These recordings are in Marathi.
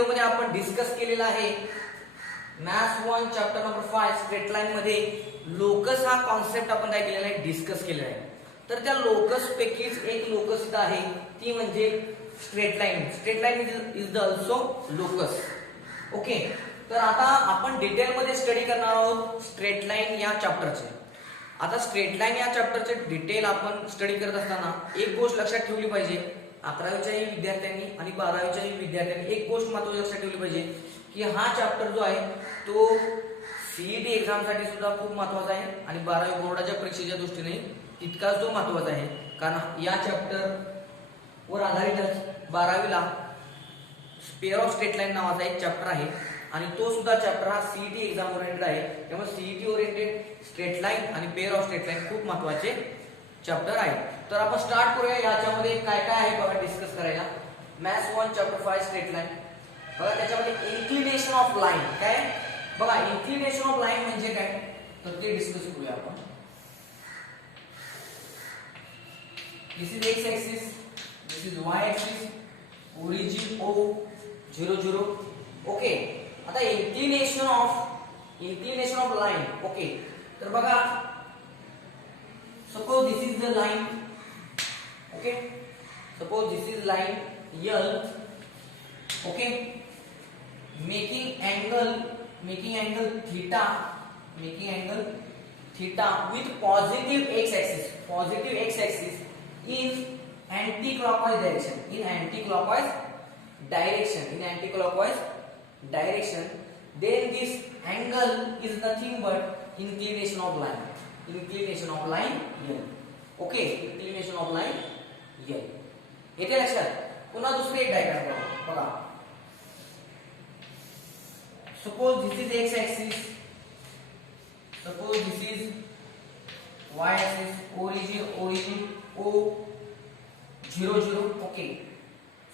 व्हिडिओमध्ये आपण डिस्कस केलेला आहे maths 1 chapter number 5 straight line मध्ये लोकस हा कॉन्सेप्ट आपण काय केलेला आहे, डिस्कस केलेला आहे. तर त्या लोकस पैकीच एक लोकस इथं आहे, ती म्हणजे straight line. Straight line is the also locus. Okay, तर आता आपण डिटेल मध्ये स्टडी करणार आहोत स्ट्रेट लाईन या चॅप्टरचे. आता स्ट्रेट लाईन या चॅप्टरचे डिटेल आपण स्टडी करत असताना एक गोष्ट लक्षात ठेवली पाहिजे, 11वीच्याही विद्यार्थ्यांनी आणि 12वीच्याही विद्यार्थ्यांनी एक गोष्ट महत्त्वाची लक्षात ठेवली पाहिजे की हा चॅप्टर जो आहे तो सीईटी एक्झाम साठी सुद्धा खूप महत्त्वाचा आहे आणि 12वी बोर्डाच्या परीक्षेच्या दृष्टीने तितकाच तो महत्त्वाचा आहे. कारण या चॅप्टर वर आधारित 12वीला पेअर ऑफ स्ट्रेट लाईन नावाचा एक चॅप्टर आहे आणि तो सुद्धा चॅप्टर हा सीईटी एक्झाम ओरिएंटेड आहे. त्यामुळे सीईटी ओरिएंटेड स्ट्रेट लाईन आणि पेअर ऑफ स्ट्रेट लाईन खूप महत्त्वाचे चॅप्टर आहे. तर आपण स्टार्ट करूया. याच्यामध्ये काय काय आहे बघा डिस्कस करायला. मॅथ्स 1 चॅप्टर 5 स्ट्रेट लाईन बघा, त्याच्यामध्ये इन्क्लिनेशन ऑफ लाईन काय बघा. इन्क्लिनेशन ऑफ लाईन म्हणजे काय तर ते डिस्कस करूया आपण. This is x axis, this is y axis, origin O 0 0. Okay, आता इन्क्लिनेशन ऑफ लाईन. ओके, तर बघा suppose this is the line. Okay, suppose this is line L. Okay, making angle theta with positive x axis in anti-clockwise direction. Then this angle is nothing but inclination of line L. Okay, inclination of line L. येते लक्षात. पुन्हा दुसरी एक डायग्राम बघा. Suppose this is x axis, suppose this is y axis, origin O 0 0. Okay,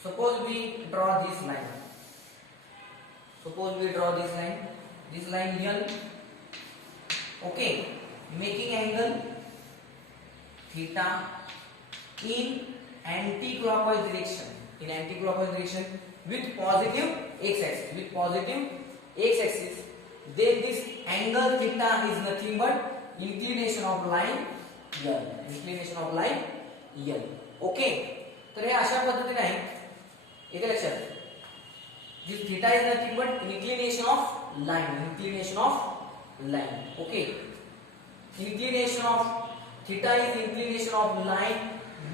suppose we draw this line. This line L. Okay, making angle theta in anti-clockwise direction with positive x axis. Then this angle theta is nothing but inclination of line L. Okay, तर हे अशा पद्धतीने आहे. येते लक्षात. This theta is nothing but inclination of line. Okay, inclination of theta is inclination of line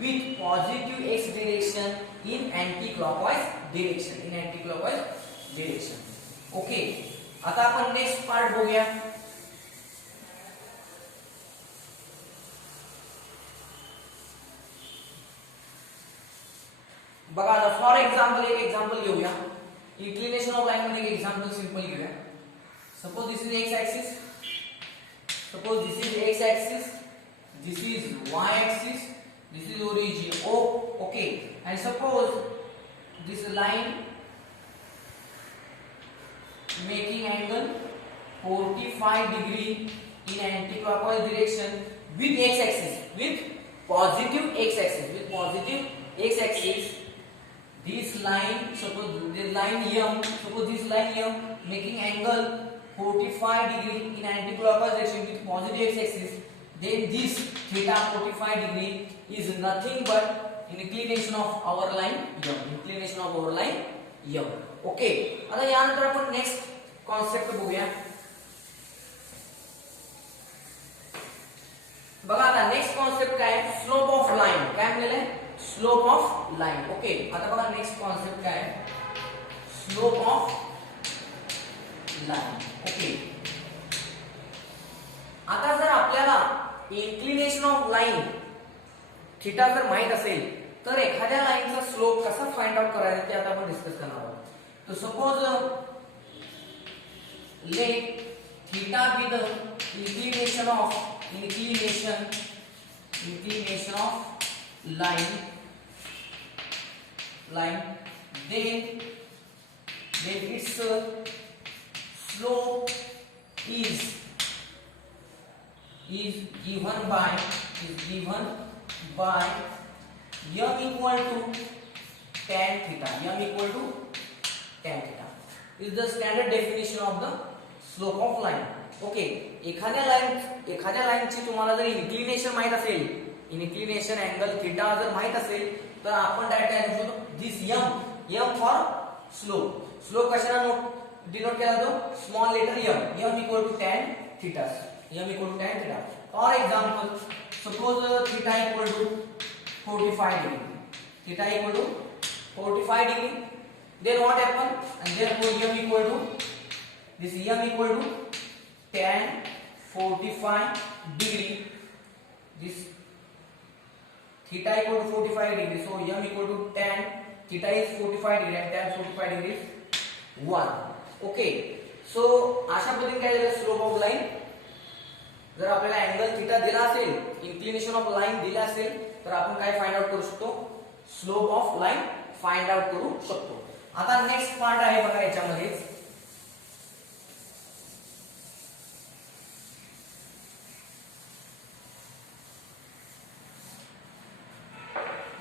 with positive x direction in anti-clockwise direction. Okay, आता आपण नेक्स्ट पार्ट बघूया. बघा, आता फॉर एक्झाम्पल एक एक्झाम्पल घेऊया. इंक्लिनेशन ऑफ लाइन मध्ये एक एक्झाम्पल सिंपल घेऊया. Suppose this is x axis, this is y axis, this is origin O. Okay, and suppose this line making angle 45 degree in anti-clockwise direction with x axis, with positive x axis. This line, suppose this line M making angle 45 degree in anti-clockwise direction with positive x axis. Then this theta 45 degree is nothing but inclination of our line M. Okay, आता यानंतर आपण नेक्स्ट कॉन्सेप्ट बघूया. बघा, आता नेक्स्ट कॉन्सेप्ट काय आहे, स्लोप ऑफ लाईन. काय म्हणलेलं आहे, स्लोप ऑफ लाईन. ओके, आता बघा नेक्स्ट कॉन्सेप्ट काय आहे, स्लोप ऑफ लाईन. ओके, आता जर आपल्याला इन्क्लिनेशन ऑफ लाईन थीटा जर माहित असेल तर एखाद्या लाईनचा स्लोप कसा फाइंड आउट करायचा ते आता आपण डिस्कस करणार आहोत. तो suppose let theta be the inclination of line, then its slope is given by m equal to tan theta. Is the standard definition of the slope of line. Okay, एखाद्या लाईनची तुम्हाला जर इन्क्लिनेशन माहित असेल, इन्क्लिनेशन अँगल थिटा जर माहित असेल, तर आपण डायरेक्ट काय म्हणू शकतो, this M for slope. Slope कशाला डिनोट केला जातो, small letter M equal to tan theta. M equal to tan theta. For example, suppose theta equal to 45 degree. Theta equal to 45 degree. Then what happen? And therefore m equal to this m equal to tan 45 degree. This theta equal to 45 degree. So m equal to tan theta is 45 degree and tan 45 degree is 1. Okay. So अशा पद्धतीने काय झालं, स्लोप ऑफ लाईन जर आपल्याला अँगल थीटा दिला असेल, इन्क्लिनेशन ऑफ लाईन दिला असेल, तर आपण काय फाइंड आउट करू शकतो, slope of line find out करू शकतो. आता नेक्स्ट पार्ट आहे बघा याच्यामध्ये,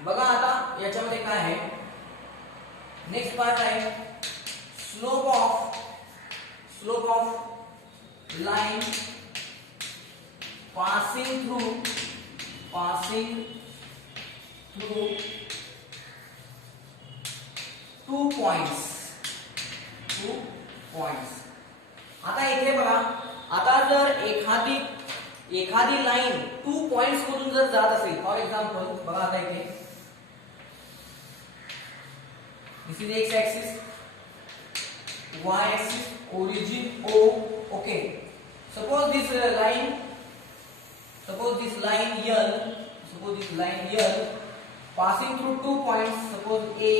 बघा आता याच्यामध्ये काय आहे, नेक्स्ट पार्ट आहे slope of line passing through two points. आता इथे बघा, आता जर एखादी लाईन 2 पॉइंट्स मधून जर जात असेल, फॉर एक्झाम्पल बघा आता इथे this is x axis, y axis, origin O. Okay, suppose this line L passing through 2 points, suppose A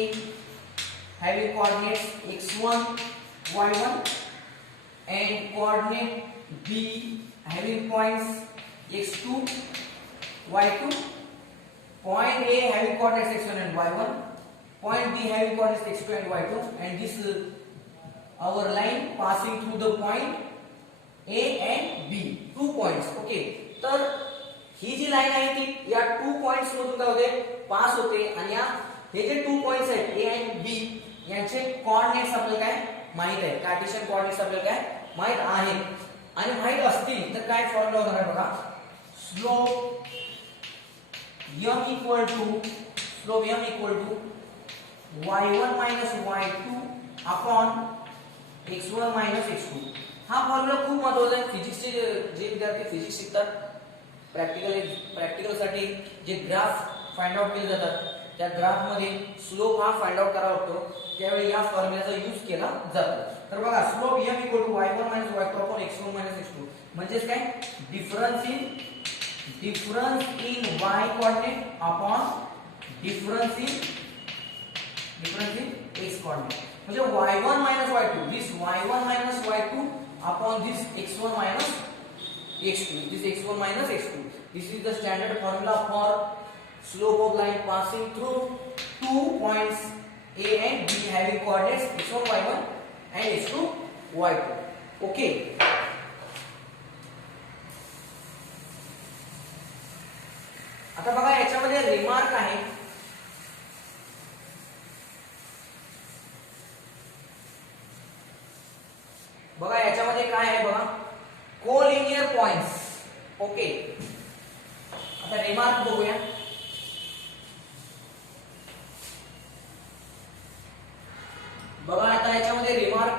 having coordinates x1 y1 and coordinate B having points x2 y2, point A having coordinates x1 and y1, point B having coordinates x2 and y2, and this our line passing through the point A and B, 2 points. Okay, तर ही जी लाईन आहे ती या 2 पॉइंट्स मधून काय होते, पास होते, आणि या हे जे 2 पॉइंट्स आहेत ए आणि बी यांचे कोऑर्डिनेट्स आपल्याला काय माहित आहे, कार्टेशियन कोऑर्डिनेट्स आपल्याला काय माहित आहेत, आणि माहित असतील तर काय फॉर्म्युला होणार आहे बघा, slope m equal to y1 minus y2 upon x1 minus x2. हा फॉर्म्युला खूप महत्त्वाचा आहे. फिजिक्सचे जे विद्यार्थी फिजिक्स शिकतात, प्रॅक्टिकल साठी जे ग्राफ फाइंड आउट केले जातात, त्या ग्राफ मध्ये स्लोप हा फाइंड आउट करावा लागतो, त्यावेळी या फॉर्म्युलाचा यूज केला जातो. तर बघा, slope m equal to y1 minus y2 upon x1 minus x2, म्हणजे काय, difference in y coordinate upon difference in x coordinate, म्हणजे y1 minus y2, this y1 minus y2 upon this x1 minus x2, this x1 minus x2. This is the standard formula for slope of line passing through 2 points A and B having coordinates x1 y1 and x2 y2. Okay. आता बघा याच्यामध्ये रिमार्क आहे, बघा याच्यामध्ये काय आहे बघा, कोलिनियर पॉइंट्स. ओके, आता रिमार्क बघूया. बघा आता याच्यामध्ये रिमार्क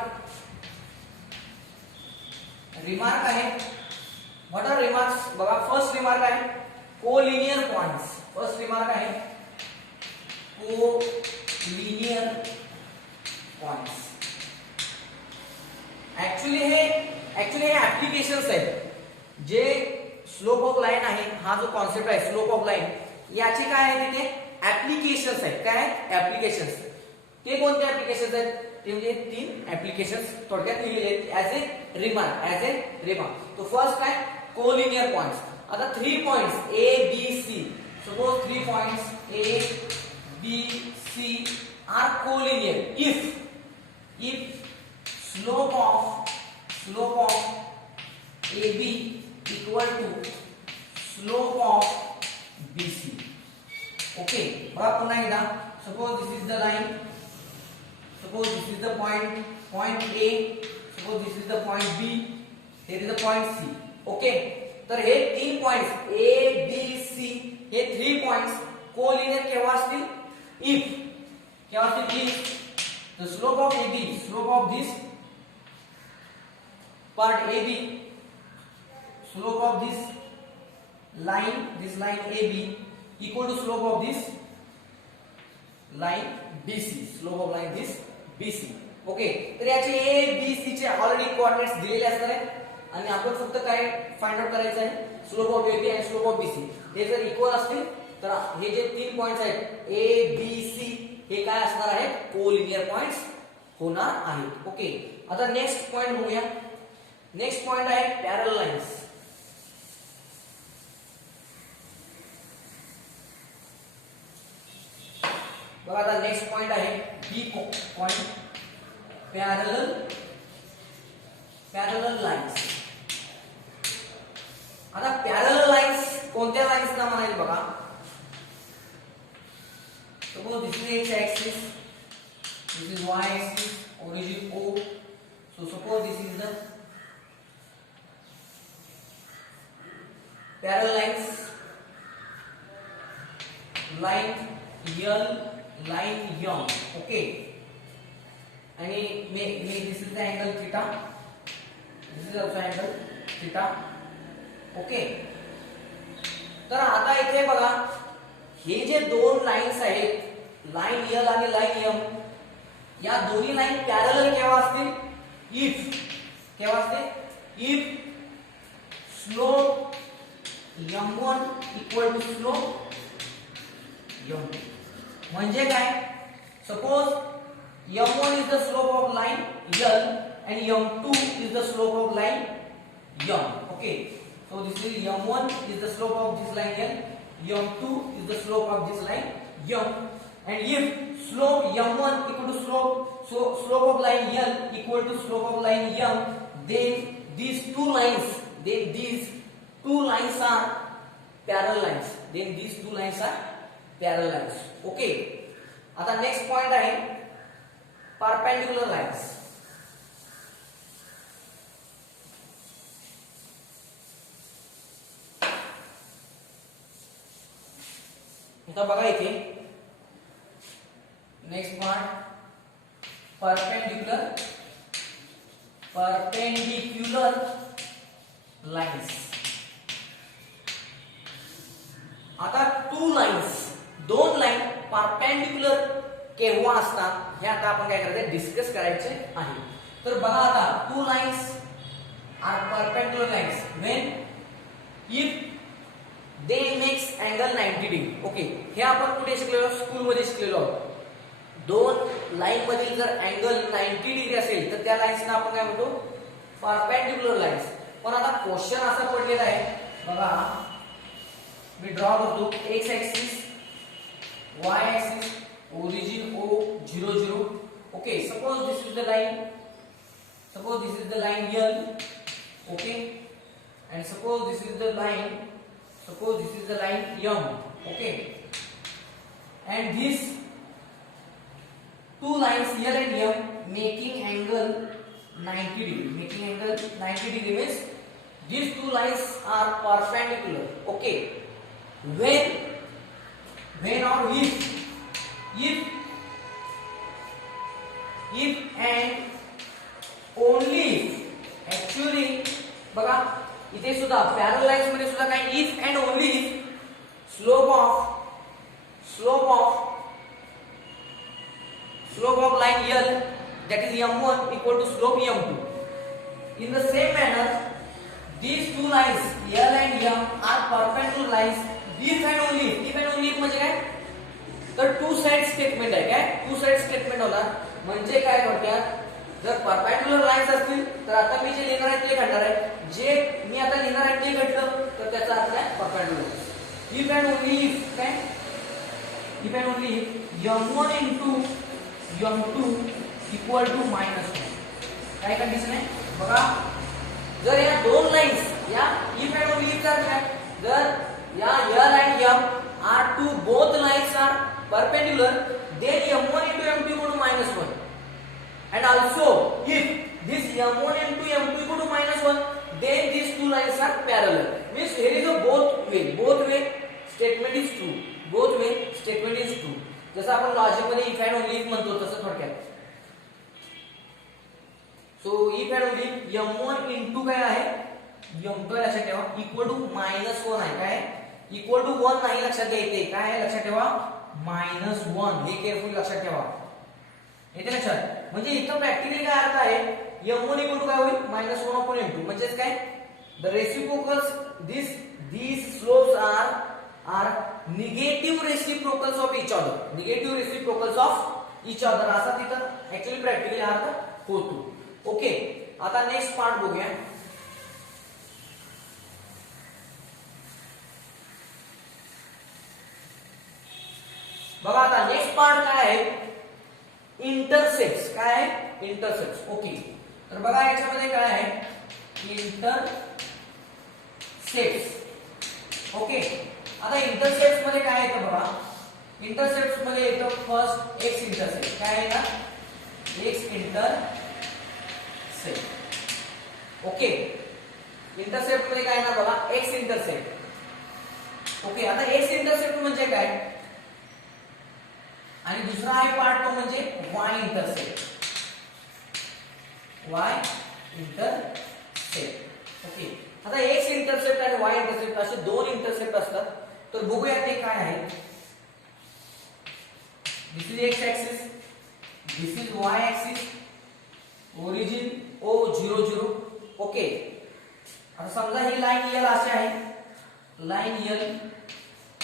आहे. व्हॉट आर रिमार्क्स, बघा फर्स्ट रिमार्क आहे कोलिनियर पॉइंट्स. फर्स्ट रिमार्क आहे कोलिनियर पॉइंट्स. ऍक्च्युअली हे ऍप्लिकेशन्स आहेत, जे स्लोप ऑफ लाईन आहे, हा जो कॉन्सेप्ट आहे स्लोप ऑफ लाईन, याचे काय आहे तिथे ऍप्लिकेशन्स आहेत. काय आहेत ऍप्लिकेशन्स, ते कोणते ऍप्लिकेशन्स आहेत, ते म्हणजे 3 ऍप्लिकेशन्स थोडक्यात लिहिलेले आहेत ऍज ए रिमार्क. तो फर्स्ट काय, कोलिनियर पॉइंट्स. आता 3 points A B C, suppose 3 points A B C are collinear if slope of AB equal to slope of BC. Okay, बघा पुन्हा एकदा, suppose this is the line suppose this is the point A, suppose this is the point B, here is the point C. Okay, तर हे 3 पॉइंट्स A B C हे 3 पॉइंट्स कोलिनियर केव्हा असतील? If केव्हा असतील? If the slope of AB, slope of this part AB, slope of this line AB equal to slope of this line BC, slope of line this BC. Okay, तर याचे A B C चे ऑलरेडी कोऑर्डिनेट्स दिलेले असणार आहेत आणि आपण फक्त काय फाइंड आउट करायचं आहे? स्लोप ऑफ AB आणि स्लोप ऑफ BC हे जर इक्वल असतील तर हे जे 3 पॉइंट्स आहेत A B C हे काय असणार आहेत? कोलिनियर पॉइंट्स होणार आहेत. ओके, आता नेक्स्ट पॉइंट बघूया. नेक्स्ट पॉइंट आहे पॅरलल लाईन्स. बघा आता नेक्स्ट पॉइंट आहे बी पॉइंट पॅरलल लाईन्स. आता पॅरलल लाईन्स कोणत्या लाईन्सना म्हणायचे बघा. Suppose this is x axis, this is y axis, origin O. So suppose this is the parallel lines, line L, line M. Okay, and this is the angle theta, this is also angle theta. Okay, तर आता इथे बघा हे जे दोन लाईन्स आहेत लाईन L आणि लाईन M या दोन्ही लाईन पॅरलल केव्हा असतील? इफ केव्हा असते? If slope m1 equal to slope m2. म्हणजे काय? Suppose m1 is the slope of line L and m2 is the slope of line M. Okay, so this is m1 is the slope of this line L, m2 is the slope of this line M. And if slope m1 equal to slope of line L equal to slope of line M, then these two lines are parallel lines. Then these two lines are parallel lines. Okay, आता next point आहे perpendicular lines. आता बघा इथे नेक्स्ट पार्ट perpendicular lines. आता दोन लाईन परपेंडिक्युलर केव्हा असतात हे आता आपण काय करायचं डिस्कस करायचे आहे. तर बघा आता two lines are perpendicular lines when if they makes angle 90 degree. Okay, हे आपण कुठे शिकलेलो? स्कूल मध्ये शिकलेलो आहोत. दोन लाईन मधील जर अँगल 90 डिग्री असेल तर त्या लाईन्सना आपण काय म्हणतो? Perpendicular lines. पण आता क्वेश्चन असा पडलेला आहे बघा, मी ड्रॉ करतो x axis, y axis, origin O 0 0. Okay, suppose this is the line, suppose this is the line L. Okay, and suppose this is the line M. Okay, and these two lines L and M making angle 90 degree means these two lines are perpendicular. Okay, when or if and only if, actually बघा इथे सुद्धा पॅरलल लाईन्स मध्ये सुद्धा काय if and only if slope of line L, that is M1 equal to slope M2. In the same manner, these two lines L and M are perpendicular lines. If and only if म्हणजे काय? तर टू साइड स्टेटमेंट आहे. काय टू साइड स्टेटमेंट होणार म्हणजे काय थोडक्यात जर परपेंडिक्युलर लाईन्स असतील तर आता मी जे लिहिणार आहे ते घडणार आहे. जे मी आता लिहिणार आहे ते घडलं तर त्याचा अर्थ आहे perpendicular. If and only if काय? If and only if M1 into M2 equal to -1. काय कंडिशन आहे बघा, जर या दोन लाईन्स या इफ अँड ओनली इफ काय, जर या L and M are two both lines are perpendicular, then M1 into M2 equal to -1. and also if this m1 into m2 equal to -1, then these two lines are parallel. Means here is a both way statement is true. Both way statement is true. जसं आपण लॉजिक मध्ये इफ अँड ओनली इफ म्हणतो तसं थोडक्यात. So if and only m1 into काय आहे m2 लक्षात ठेवा इक्वल टू -1 आहे. काय इक्वल टू 1 नाही लक्षात घ्यायचे. काय आहे लक्षात ठेवा -1. हे केअरफुली लक्षात ठेवा. येते लक्षात. म्हणजे इथं प्रॅक्टिकली काय अर्थ आहे m1 इक्वल टू काय होईल -1 upon m2. म्हणजे काय the reciprocals these slopes are negative reciprocals of each other. Negative reciprocals of each other असा तिथं ऍक्च्युअली प्रॅक्टिकली अर्थ होतो. ओके, आता नेक्स्ट पार्ट बघूया. बघा आता नेक्स्ट पार्ट काय आहे इंटरसेप्ट्स. काय आहे इंटरसेप्ट्स. ओके, तर बघा याच्यामध्ये काय आहे इंटरसेप्ट्स. ओके, आता इंटरसेप्ट्स मध्ये काय येतं बघा. इंटरसेप्ट्स मध्ये येतं फर्स्ट एक्स इंटरसेप्ट. काय आहे का एक्स इंटरसेप्ट. ओके, इंटरसेप्ट मध्ये काय येणार बघा एक्स इंटरसेप्ट. ओके, आता एक्स इंटरसेप्ट म्हणजे काय आणि दुसरा आहे पार्ट तो म्हणजे वाय इंटरसेप्ट. Y intercept. ओके, आता एक्स इंटरसेप्ट आणि वाय इंटरसेप्ट असे दोन इंटरसेप्ट असतात. तर बघूया ते काय आहे. This is x axis, this is y axis, origin O00. Okay, आता समजा ही लाईन एल अशी आहे लाईन एल.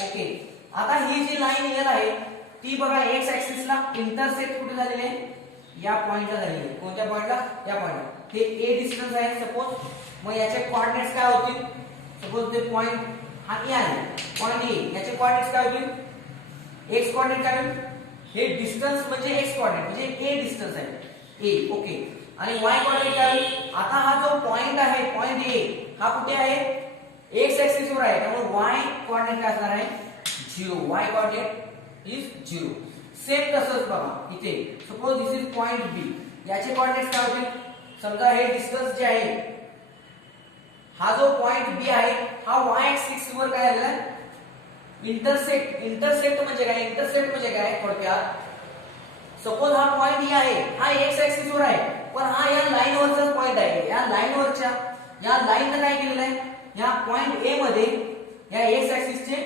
ओके, आता ही जी लाईन एल आहे ती बघा एक्स ऍक्सिसला इंटरसेक्ट कुठे झालेली आहे या पॉइंटला झालेली आहे. कोणत्या पॉइंटला या पॉइंटला. हे ए डिस्टन्स आहे सपोज. मग याचे कोऑर्डिनेट्स काय होतील सपोज ते पॉइंट हा ए आहे पॉइंट ए. याचे कोऑर्डिनेट्स काय होतील एक्स कोऑर्डिनेट काय होईल हे डिस्टन्स म्हणजे एक्स कोऑर्डिनेट म्हणजे ए डिस्टन्स आहे ए. ओके, आणि वाय कोऑर्डिनेट काय होईल आता हा जो पॉइंट आहे पॉइंट ए हा कुठे आहे एक्स ऍक्सिस वर आहे. त्यामुळे वाय कोऑर्डिनेट काय असणार आहे 0. Y coordinate is 0. सेम तसंच बघा इथे सपोज दिस इज पॉइंट बी. याचे कोऑर्डिनेट्स काय होतील समजा हे डिस्टन्स जे आहे हा जो पॉइंट बी आहे हा वाय ऍक्सिस वर काय आलेला आहे इंटरसेक्ट. इंटरसेक्ट म्हणजे काय इंटरसेक्ट म्हणजे काय थोडक्यात सपोज हा पॉइंट ए आहे हा एक्स ऍक्सिस वर आहे पण हा या लाईन वरचाच पॉइंट आहे. या लाईन वरच्या या लाईनने काय केलेलं आहे या पॉइंट ए मध्ये या एक्स ऍक्सिसचे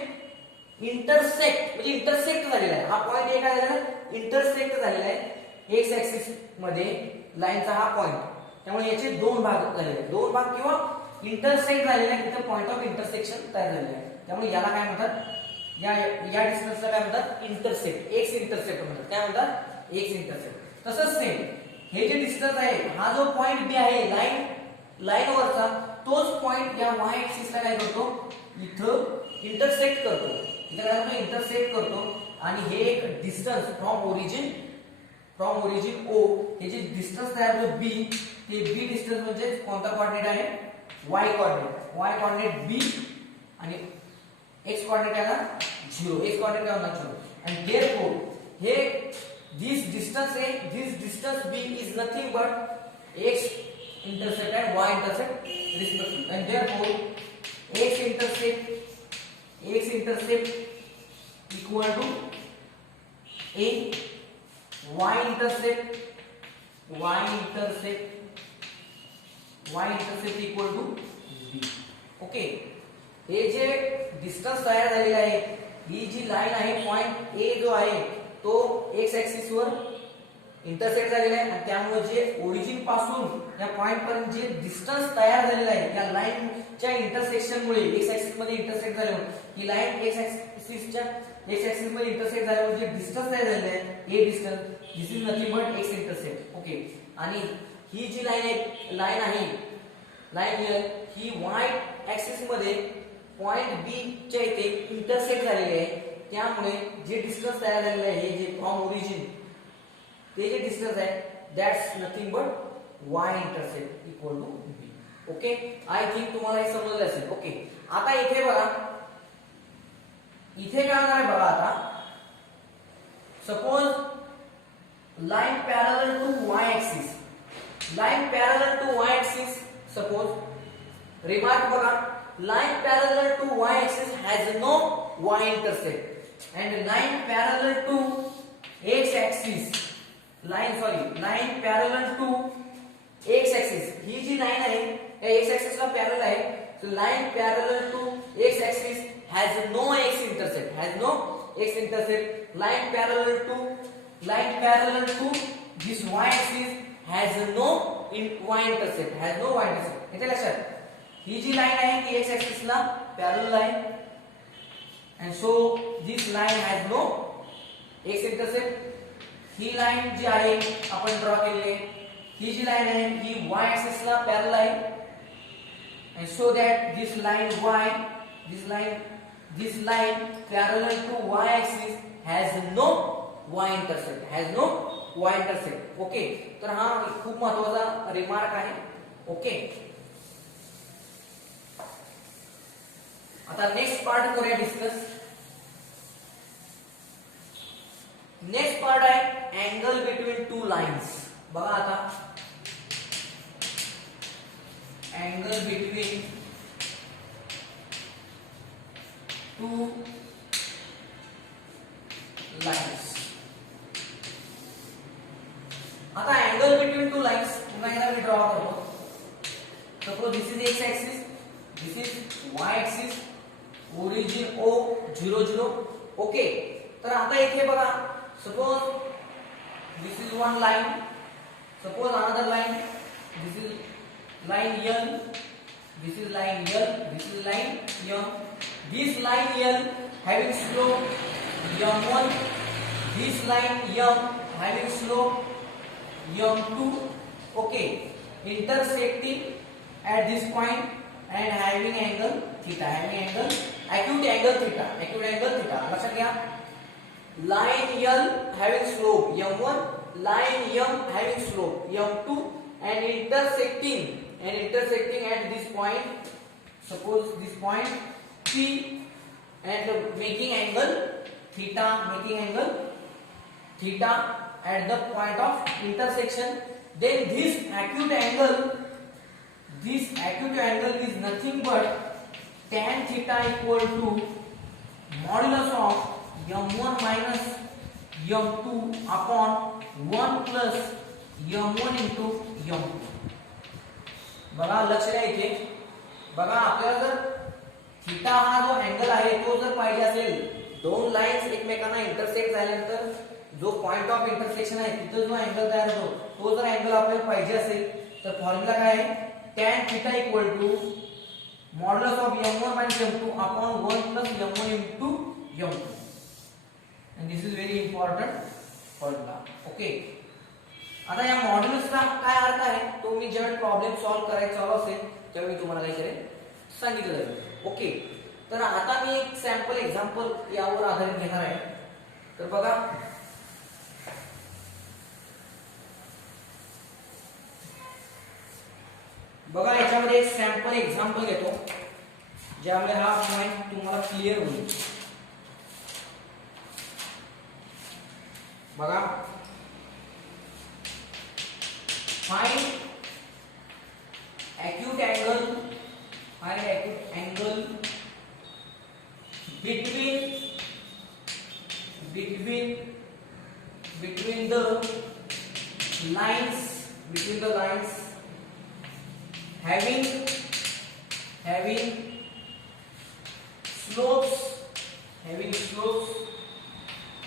इंटरसेक्ट म्हणजे इंटरसेक्ट झालेला आहे. हा पॉइंट ए काय झालेला आहे इंटरसेक्ट झालेला आहे एक्स ऍक्सिस मध्ये लाईनचा हा पॉइंट. त्यामुळे याचे दोन भाग झालेले आहेत. दोन भाग किंवा इंटरसेक्ट झालेला आहे. इथे पॉइंट ऑफ इंटरसेक्शन तयार झालेला आहे. त्यामुळे याला काय म्हणतात या डिस्टन्सला काय म्हणतात इंटरसेक्ट. एक्स इंटरसेक्ट म्हणतात. काय म्हणतात एक्स इंटरसेक्ट. तसंच सेम हे जे डिस्टन्स आहे हा जो पॉइंट बी आहे लाईन वरचा तोच पॉइंट या वाय ऍक्सिसला काय करतो इथं इंटरसेक्ट करतो. इथं काय करतो इंटरसेक्ट करतो आणि हे एक डिस्टन्स फ्रॉम ओरिजिन ओ हे जे डिस्टन्स तयार होतो बी ते बी डिस्टन्स म्हणजे कोणता कोऑर्डिनेट आहे वाय कोऑर्डिनेट. वाय कोऑर्डिनेट बी आणि एक्स कोऑर्डिनेट आहे ना 0. एक्स कोऑर्डिनेट काय होणार 0. आणि देयरफॉर हे this distance A, this distance B is nothing but x intercept and y intercept respectively, and therefore x intercept equal to A, y intercept equal to B. Okay, हे जे डिस्टन्स तयार झालेले आहे ही जी लाईन आहे पॉइंट ए जो आहे तो एक्स ऍक्सिस वर इंटरसेक्ट झालेला आहे आणि त्यामुळे जे ओरिजिन पासून या पॉइंट पर्यंत जे डिस्टन्स तयार झालेला आहे या लाईनच्या इंटरसेक्शन मुळे एक्स ऍक्सिस मध्ये इंटरसेक्ट झाल्यामुळे ही लाईन एक्स ऍक्सिस मध्ये इंटरसेक्ट झाल्यामुळे जे डिस्टन्स तयार झालेले आहे a distance this is nothing but x intersect. Okay, आणि ही जी लाईन आहे लाईन ही वाय ऍक्सिस मध्ये पॉइंट बी च्या इथे इंटरसेक्ट झालेली आहे. त्यामुळे जे डिस्टन्स तयार झालेले आहे हे जे फ्रॉम ओरिजिन ते जे डिस्टन्स आहे that's nothing but Y intercept equal to B. Okay, I think तुम्हाला हे समजलं असेल. ओके, आता इथे बघा इथे काय होणार आहे बघा आता suppose line parallel to y axis, line parallel to y axis, suppose remark बघा, line parallel to y axis has no y intercept and line parallel to x axis, line parallel to x axis, ही जी लाइन आहे x axis ला पॅरलल आहे, so line parallel to x axis has no x intercept, line parallel to this y axis has no y intercept, इथे लक्षात, ही जी लाइन आहे ती x axis ला पॅरलल आहे and so this line has no x intercept, ही लाइन जी आहे आपण ड्रॉ केलेली आहे, ही जी लाइन आहे ही y axis ला पॅरलल आहे and so that this line parallel to y axis has no y intercept, okay. तर हा खूप महत्त्वाचा रिमार्क आहे, ओके. आता नेक्स्ट पार्ट करूया डिस्कस. नेक्स्ट पार्ट आहे अँगल बिटवीन टू लाइन्स. बघा आता अँगल बिटवीन टू लाइन्स. आता अँगल बिटवीन टू लाइन्स पुन्हा एकदा मी ड्रॉ करतो. Suppose this is x axis, this is Y axis, origin O 0 0, okay. तर आता इथे बघा, suppose this is one line, suppose another line, this is line L, this is line L, this is line M. This line L having slope M1, this line M having slope M2, okay, intersecting at this point and having angle theta, acute angle theta. लक्षात घ्या, line L having slope M1, line M having slope M2 and intersecting at this point, suppose this point P, and making angle theta at the point of intersection. Then this acute angle is nothing but tan theta equal to modulus of M1 minus M2 upon 1 plus M1 into M2. बघा लक्ष द्या इथे, बघा आपल्याला जर थीटा हा जो अँगल आहे तो जर पाहिजे असेल, दोन लाइन्स एकमेकांना इंटरसेक्ट झाल्यानंतर जो पॉइंट ऑफ इंटरसेक्शन आहे तिथे जो अँगल तयार होतो, तो जर अँगल आपल्याला पाहिजे असेल तर फॉर्म्युला काय आहे, tan theta equal to modulus of m1 m2 upon 1 plus m1 into m2, and this is very important formula, okay. आता या मॉड्युलसचा काय अर्थ आहे तो मी जेव्हा प्रॉब्लेम सॉल्व्ह करायचा चालू असेल तेव्हा मी तुम्हाला काय करेन सांगितलं जाईल, ओके. तर आता मी एक सॅम्पल एक्झाम्पल यावर आधारित घेणार आहे. तर बघा याच्यामध्ये एक सॅम्पल एक्झाम्पल घेतो ज्यामुळे हा पॉइंट तुम्हाला क्लिअर होईल. बघा, find acute angle between the lines having slopes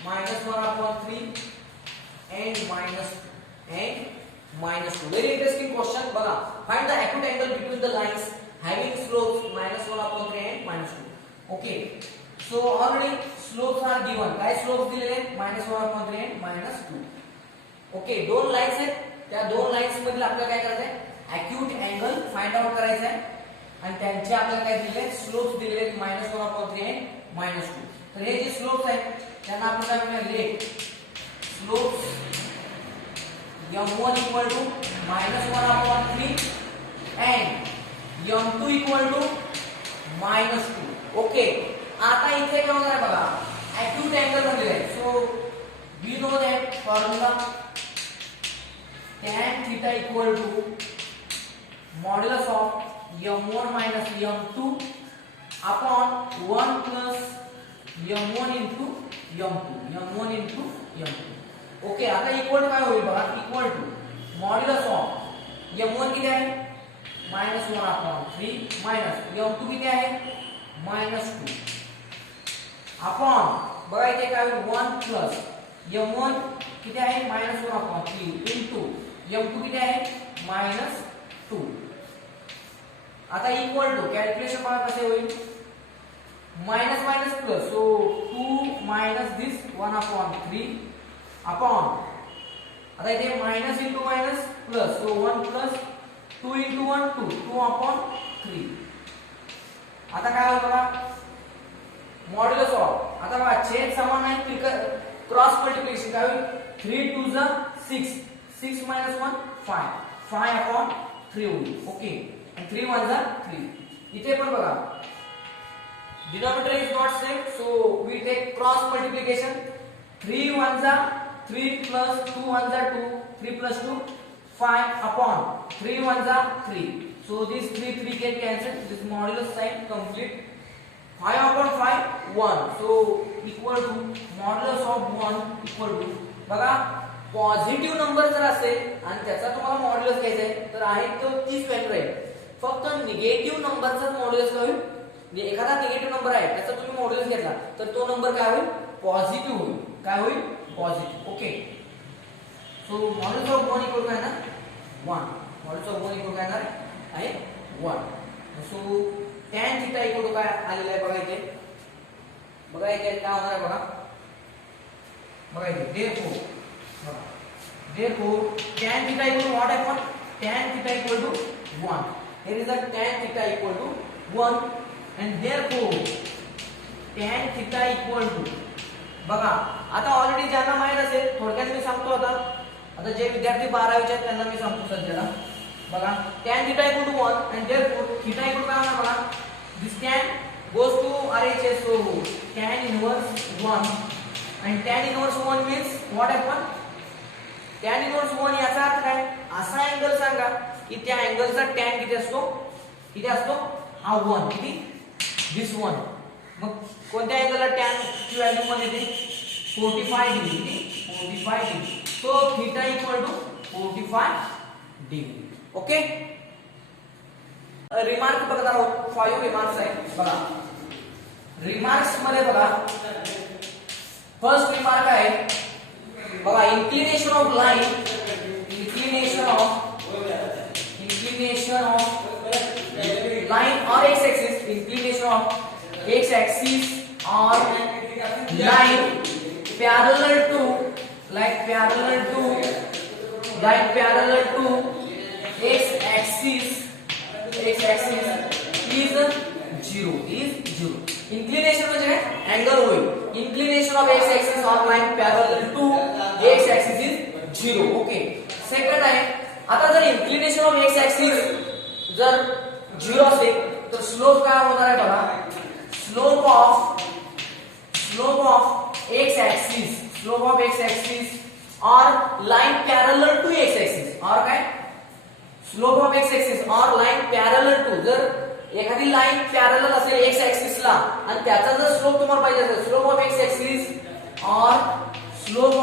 -1/3 and -2. Very interesting question. बघा, find the acute angle between the lines having slopes -1/3 and -2. Okay. So already slopes are given. काय slopes दिलेले आहेत? -1/3 and -2. Okay. दोन लाइन्स आहेत. त्या दोन लाइन्स मधील आपल्याला काय करायचं आहे? acute angle फाइंड आउट करायचा आहे आणि त्यांचे आपल्याला काय दिले आहेत? स्लोप्स दिलेले आहेत -1/3 and -2. तर हे जे स्लोप्स आहेत त्यांना आपण काय म्हणूया? Let slopes m1 equal to -1/3 and m2 equal to -2. Okay. आता इथे काय होणार आहे बघा, acute angle म्हणजे काय? So we know that formula tan theta equal to modulus of m1 minus m2 upon 1 plus m1 into m1 into m2. Okay, आता इक्वल टू काय होईल बघा, equal to modulus of m1 किती आहे -1 अपॉन 3 मायनस m2 किती आहे -2 अपॉन बघा इथे काय होईल 1 प्लस m1 किती आहे -1 अपॉन 3 इनटू m2 किती आहे -2. आता इक्वल टू कॅल्क्युलेशन बघा कसे होईल, minus minus plus, so 2 minus this 1 upon 3 upon, आता इथे minus into minus plus, so 1 plus 2 into 1 2 upon 3. आता काय होतं बघा मॉड्युलस ऑफ, आता बघा छेद समान आहे, क्रॉस मल्टिप्लिकेशन काय होईल 3 2 जा 6 6 minus 1 5 अपॉन 3 होईल. ओके, आणि 3 1 जा 3. इथे पण बघा denominator is not same, so we take cross multiplication. 3 1 जा 3 plus 2 1 जा 2 3 plus 2 5 upon 3 1 जा 3, so this 3 get cancelled, this modulus sign complete. 5 upon 5 1, so equal to modulus of 1 equal to, बघा पॉझिटिव्ह नंबर जर असेल आणि त्याचा तुम्हाला मॉड्युलस घ्यायचा आहे तर आहे तो 30 व्हॅल्यू राहील. फक्त निगेटिव्ह नंबरचा मॉड्युलस काय होईल, एखादा निगेटिव्ह नंबर आहे त्याचा तुम्ही मॉड्युलस घेतला तर तो नंबर काय होईल पॉझिटिव्ह होईल. काय होईल positive. Okay, so modulus of 1 equal काय ना 1, मॉड्युलस ऑफ 1 इक्वल काय आहे 1. सो tan थीटा इक्वल काय आलेला आहे बघा इथे, बघा इथे काय होणार आहे बघा इथे therefore tan theta equal to what happen, tan theta equal to 1. Here is the tan theta equal to 1 and therefore tan theta equal to, बघा आता ऑलरेडी ज्यांना माहित असेल थोडक्यात मी सांगतो. आता जे विद्यार्थी 12वीचे आहेत त्यांना मी सांगतो सध्याला. बघा tan theta equal to 1 and therefore theta equal to काय होणार बघा, this tan goes to RHS, so tan inverse 1 and tan inverse 1 means what happen, tan inverse 1 याचा अर्थ काय, असा अँगल सांगा की त्या अँगलचा tan किती असतो हा 1, किती दिस 1. मग कोणत्या अँगलला tan ची व्हॅल्यू मध्ये येते 45 डिग्री, किती 45 degree. So theta equal to 45 degree. Okay, remark बघणार आहोत, 5 रिमार्क्स आहेत बघा. रिमार्क्स मध्ये बघा फर्स्ट रिमार्क आहे बघा, inclination of line, inclination of line or x-axis, inclination of x-axis or line parallel to x-axis is 0. inclination म्हणजे काय अँगल होईल, inclination of x-axis or line parallel to x-axis is 0. Okay, second आहे आता जर inclination of x-axis जर 0 असेल तर स्लोप काय होणार आहे बघा, slope of x-axis or line parallel to x-axis or काय slope of x-axis or line parallel to, जर एखादी लाईन पॅरलल असेल एक्स ऍक्सिस ला आणि त्याचा जर स्लोप तुम्हाला पाहिजे असेल, स्लोप ऑफ एक्स ऍक्सिस और slope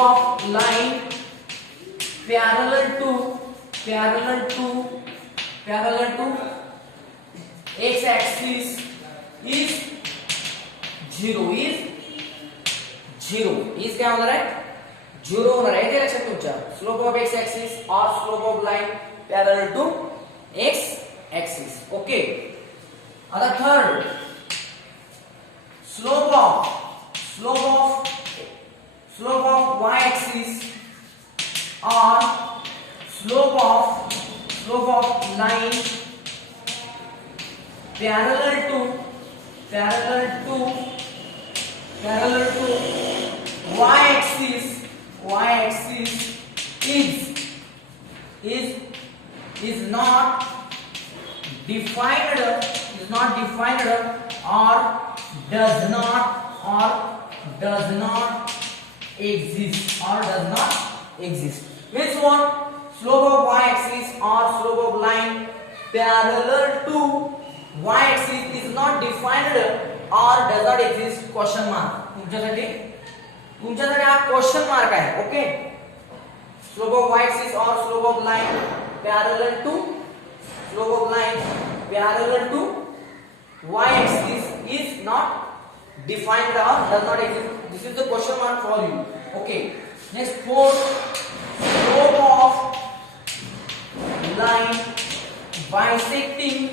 of line parallel to X axis is 0 is क्या होणार आहे 0 होणार आहे. ते लक्षात तुमच्या स्लोप ऑफ एक्स ऍक्सिस और slope of line parallel to x axis. Okay, आता third slope of y axis or slope of line parallel to y axis is not defined or does not exist Which one? Slope of y-axis or slope of line parallel to y-axis is not defined or does not exist? Question mark. तुमच्यासाठी हा क्वेश्चन मार्क आहे. Okay. Slope of y-axis or slope of line parallel to y-axis is not defined or does not exist. This is the question mark for you. Okay. Next, fourth, slope of line bisecting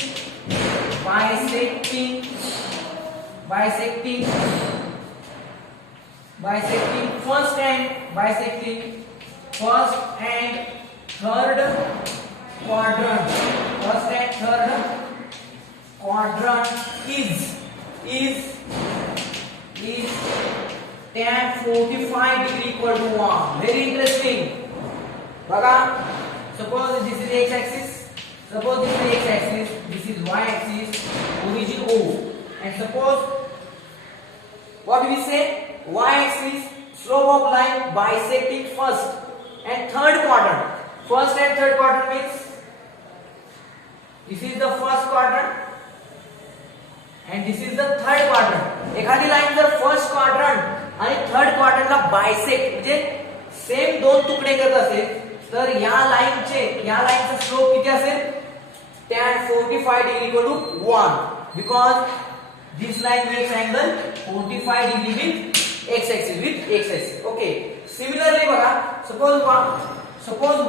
first and third quadrant is tan 45 degree equal to 1. Very interesting. Baka, suppose this is x-axis, this is y-axis, origin O, and suppose what we say, y-axis, slope of line bisecting first and third quadrant. First and third quadrant means this is the first quadrant and this is the third quadrant. एखादी लाइन जर फर्स्ट क्वाड्रंट आणि थर्ड क्वाड्रंटला बायसेक्ट म्हणजे सेम दोन तुकडे करत असेल तर या लाईनचा स्लोप किती असेल? tan 45 degree equal to 1 because this line makes angle 45 degree with x-axis. Okay. Similarly, बघा, suppose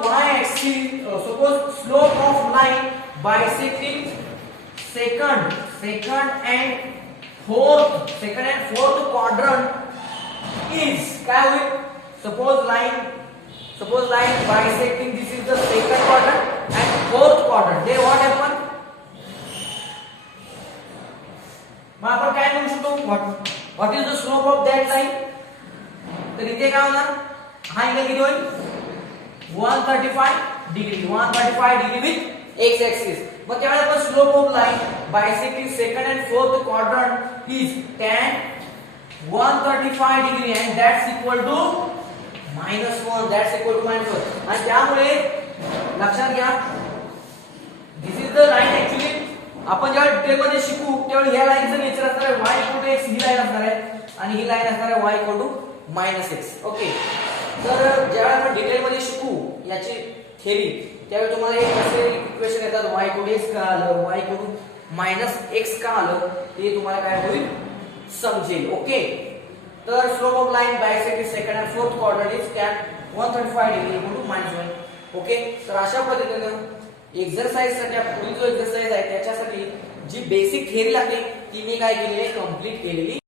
y-axis, suppose slope of line bisecting second and fourth quadrant is काय होईल? Suppose line bisecting this is the second quadrant and fourth quadrant. Then what happen? मग आपण काय म्हणू शकतो? What is the slope of that line? तर इथे काय होणार? हा अँगल किती होईल? 135 degree with x-axis. मग त्यावेळेस आपण slope of line bisecting second and fourth quadrant is tan 135 degree and that's equal to -1. That's equal to -1. आणि त्यामुळे लक्षात घ्या, this is the line actually आपण जेव्हा डिटेल मध्ये शिकू तेव्हा ह्या लाईनचं नेचर असणार आहे y इक्वल टू x, ही लाईन असणार आहे आणि ही लाईन असणार आहे y equal to -x. Okay. तर जेव्हा आपण डिटेल मध्ये शिकू याची थेरी त्यावेळी तुम्हाला एक असे इक्वेशन येतात y इक्वल टू x का आलं, y इक्वल टू -x का आलं ते तुम्हाला काय होईल समजेल. ओके. तर slope of line bisecting second and fourth quadrant is tan 135 degree equal to -1. Okay. तर अशा पद्धतीने एक्सरसाइज साठी पुढील जो एक्सरसाइज आहे त्याच्यासाठी जी बेसिक थेरी लागते ती मी काय केली आहे, कंप्लीट केलेली